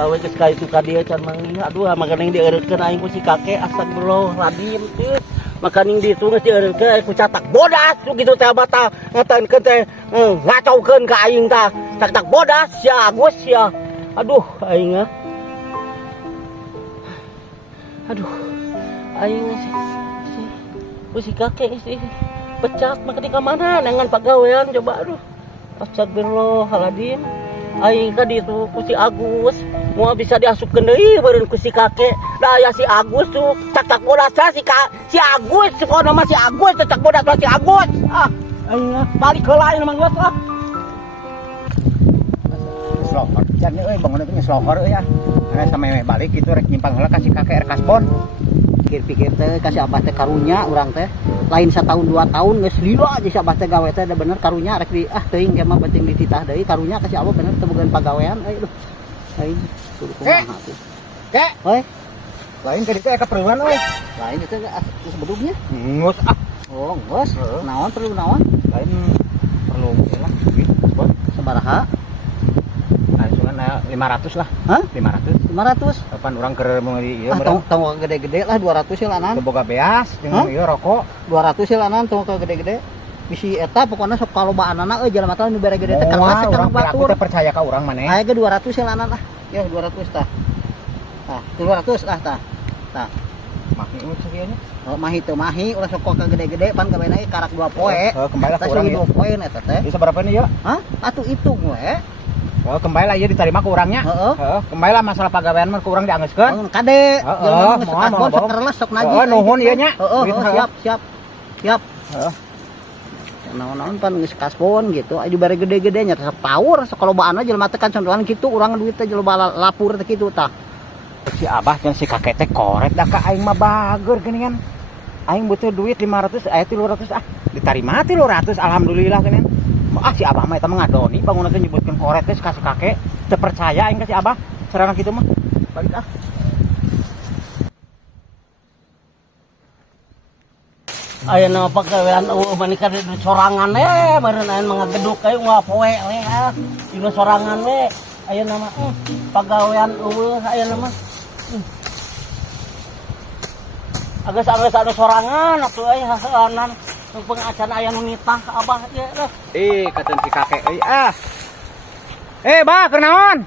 Awe geus ka itu ka dieu can manggih. Aduh, maganing dieureutkeun aing ku si kakek astagfirullahaladzim teh. Makaning ditu geus dieureutkeun aing ku catak bodas gitu teh bata ngatankeun teh ngacaukeun ka aing tah. Catak bodas ya Agus ya. Aduh aing Aduh aing si kakek sih pecat maka di kamana dengan pagawean coba aduh. Astagfirullahaladzim. Aing ka ditu ku si Agus mau bisa diasupkeun deui beureun ku si kakek. Da aya si Agus tuh cak bodas si Agus kono mah si Agus cak bodas si Agus. Ah aing balik heula ieu mah geus ah. Slohor jan euy bangun teh slohor euy ah. Sameme balik kitu rek nyimpang heula ka si kakek rek kasbon. Pikir-pikir teh kasih abah teh karunya urang teh lain setahun 2 tahun geus lila aja si abah teh gawe teh da bener karunya rek di teuing ge mah penting dititah deui karunya kasih abah bener teu bogan pagawean euy duh aing kudu kumaha tuh kek heuy lain ka ditu aya keperluan euy lain itu geus bedugnya ngeus ah oh geus naon perlu naon lain perlu lah duit bos sabaraha aya 500 lah. Hah? 500. Kapan urang keur mau di ieu meureun? Tong gede-gede lah 200 silanan. Teu boga beas jeung ieu rokok. 200 silanan tong gede-gede. Bisi eta pokona sok kalobaanana euy jelema teh nu bere gede teh kelas sekarang batur. Aku teh percaya ka urang maneh. Aya ge 200 silanan lah. Yeuh 200 tah. Tah, 200 lah tah. Tah. Mahi sakieu nya. Oh, mahi teu mahi ulah sok ka gede-gede pan kabehna karak 2 poe. Heeh, kembali lah urang 2 poe eta teh. Bisa berapa nih ya? Hah? Atuh hitung we. Oh, kembali lah ieu diterima ku urangnya. Heeh. Kembali lah masalah pagawean mah ku urang dianggeuskeun. Kade. Heeh, moal sok kereles sok najis. Oh, nuhun ieu nya. Siap. Heeh. Naon-naon pan geus kaspon gitu. Aju bare gede-gede nya teh power sakalobaanna jelema teh kan contohan kitu urang duit teh jelema lapur teh kitu tah. Si abah jeung si kakek teh korek da ka aing mah bageur geuningan. Aing butuh duit 500 aya 300 ah. Ditarima 300 alhamdulillah geuningan. Ah si abah mah eta mah ngadoni bangunan teh nyebutkeun koret teh ka si kakek teu percaya aing ka si abah sarangan kitu mah balik ah aya na pagawean mani ka di sorangan meureun aya mangageduk kayu ngapoe we ah dina sorangan we aya nama pagawean aya nama Agus anu sorangan atuh euy haeunan pengacan aya nu nitah ka abah ieu katen si kakek euy ah bah keur naon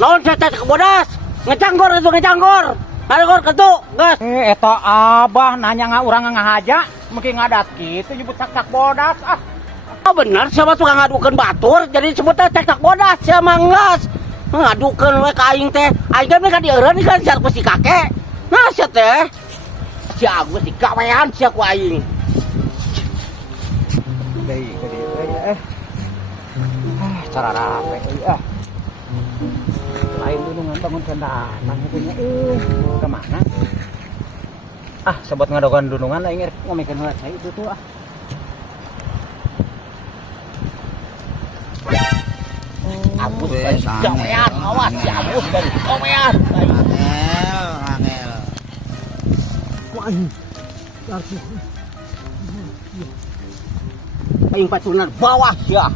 naon cacak bodas ngecanggor itu ngecanggor ngarigor ketu geus eta abah nanya urang ngahaja mungkin ngadat kitu nyebut cak bodas ah bener siapa tukang ngadukeun batur jadi disebut teh cak bodas sia manggas ngadukeun we ka aing teh aing teh ka dieureun kan sia ku si kakek nah sia teh si Agus digawean sia ku aing deui cara rape euy ah lain dulu ngantongan kendaraan punya ke mana ah sobat ngadogan dunungan aing ngomikeun heula saya itu tuh ah Agus gawean awas si Agus dari gawean angel aing patunan bawah sia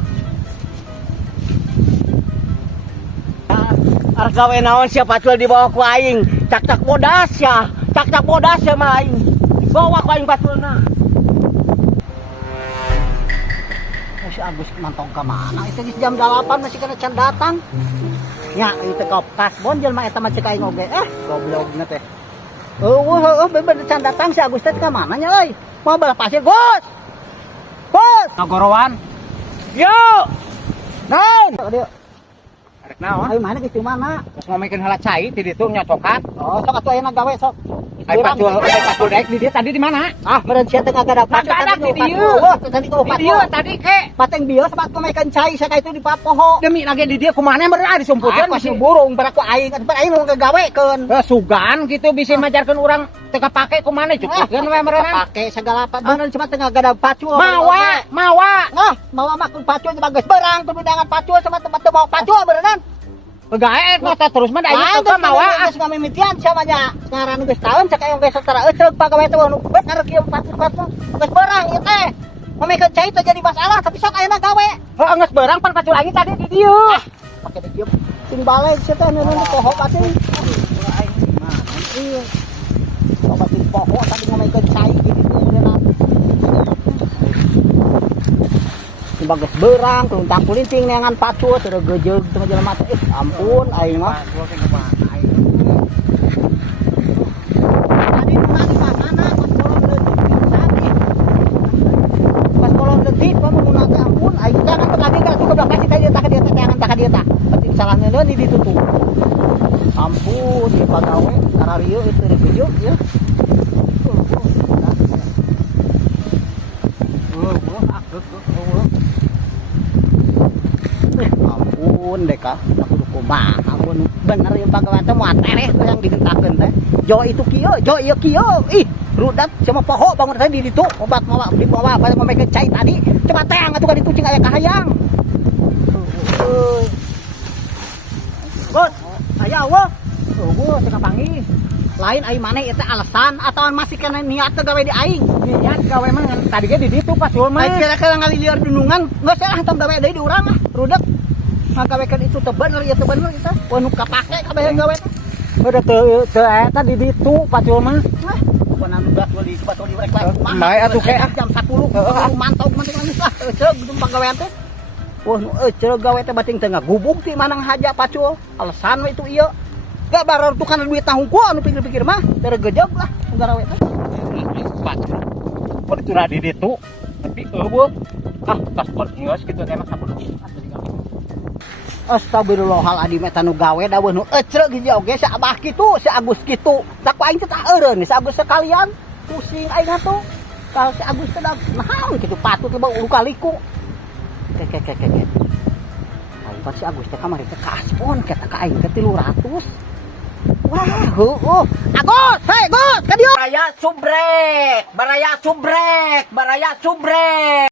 gawe naon sia pacul di bawah ku aing cak bodas ya mah aing bawa ku aing patulna si Agus mantong ka mana itu jam 8 masih kena can datang nya itu ka kasbon jelema eta mah cek aing oge goblokna teh beber can datang si Agus teh ka mana nya euy mau balah pasir Gus ngagorowan yo naon rek naon ayo mana kitu mana terus ngomikeun heula cai ti ditu nya cokat sok atuh ayeuna gawe sok ai patul daek di dia tadi di mana meureun sia teh ngadadak tadi di dieu tadi ke pateng bieu sabat ngomikeun cai saka itu di papoho demi lagi di dia kumaha meureun disumputkeun masih burung barak ku aing atuh aing nu ngagawekeun sugan kitu bisi majarkeun urang teu kapake kumaha cukupkeun we meureun pake segala apa beunang cuma teu ngadadak pacul mawa mawa mah kun pacul bagus berang kudu dengan pacul sama tempat teu bawa pacul beunang Begae eta terus mah da ieu teh mawa geus ngamimitian sia nya ngaran geus taun cek aya geus satara eceug pagawe teh nu bet karek kieu patu-patu geus berang ieu teh mamikeun cai teh jadi masalah tapi sok ayeuna gawe geus berang pan pacul lagi tadi di dieu pake di dieu Ting balik siya tayo nung poho pati. Iya. Pati poho tadi nga may kansay gitu kemudian natin. Bagas berang, keluntak kulinting neangan pacu, terus gejeg tengah jalan mata. Ampun, aing mah. Tadi kemari mana pas kolon letik pingsan nih. Pas kolon letik, kamu menggunakan ampun, aing jangan terlagi kan tuh udah pasti tadi tak dia jangan tak dia tak. Penting salahnya di ditutup. Ampun, di pagawe karario itu digejeg ya. Ampun deh kak, aku udah kumaha, ampun bener yang pagawean teh moal tereh tuh yang dihentakeun teh. Jo itu kieu, jo ieu kieu. Ih, rudat sama poho bangun tadi di ditu, obat mawa di bawah apa yang make cai tadi. Coba teang atuh ka ditu cing aya kahayang. Bos, aya eueuh. Eueuh teu kapanggih. Lain aing maneh eta alasan atau masih kena niat teh gawe di aing. Niat gawe mah tadi ge di ditu pas mah. Aing kira-kira ngalilieur dunungan, geus lah tong gawe deui di urang mah, rudet. Ngagawekan itu teu bener ya teu bener eta. Wah nu kapake kabeh gawe teh. Udah teu eta di ditu pacul mah. Wah, peunan udah di batu di rek wae. Bae atuh ke jam 10 mantau penting manis lah. Ceug gitu pagawean teh. Wah nu ceug gawe teh bating teu ngagubuk ti manang haja pacul. Alasan we itu ieu. Gak barar tuh kan duit tahun gua anu pikir-pikir mah tergejog lah gawe teh. Pacul. Pun itu di ditu. Tapi eueuh. Tas kios kitu teh mah sabudu. Astagfirullahaladzim eta nu gawe da nu ecreuh gitu oge si Abah kitu, si Agus kitu. Da ku aing teh tah eureun si Agus sekalian. Pusing aing atuh. Kalau si Agus teh da naon kitu patut lebah ulu-kaliku. Ke. Aing pas si Agus teh kamari teh kaspon kata ka aing teh 300. Wah, heueuh. Agus, hei Gus, ka dieu. Baraya subrek.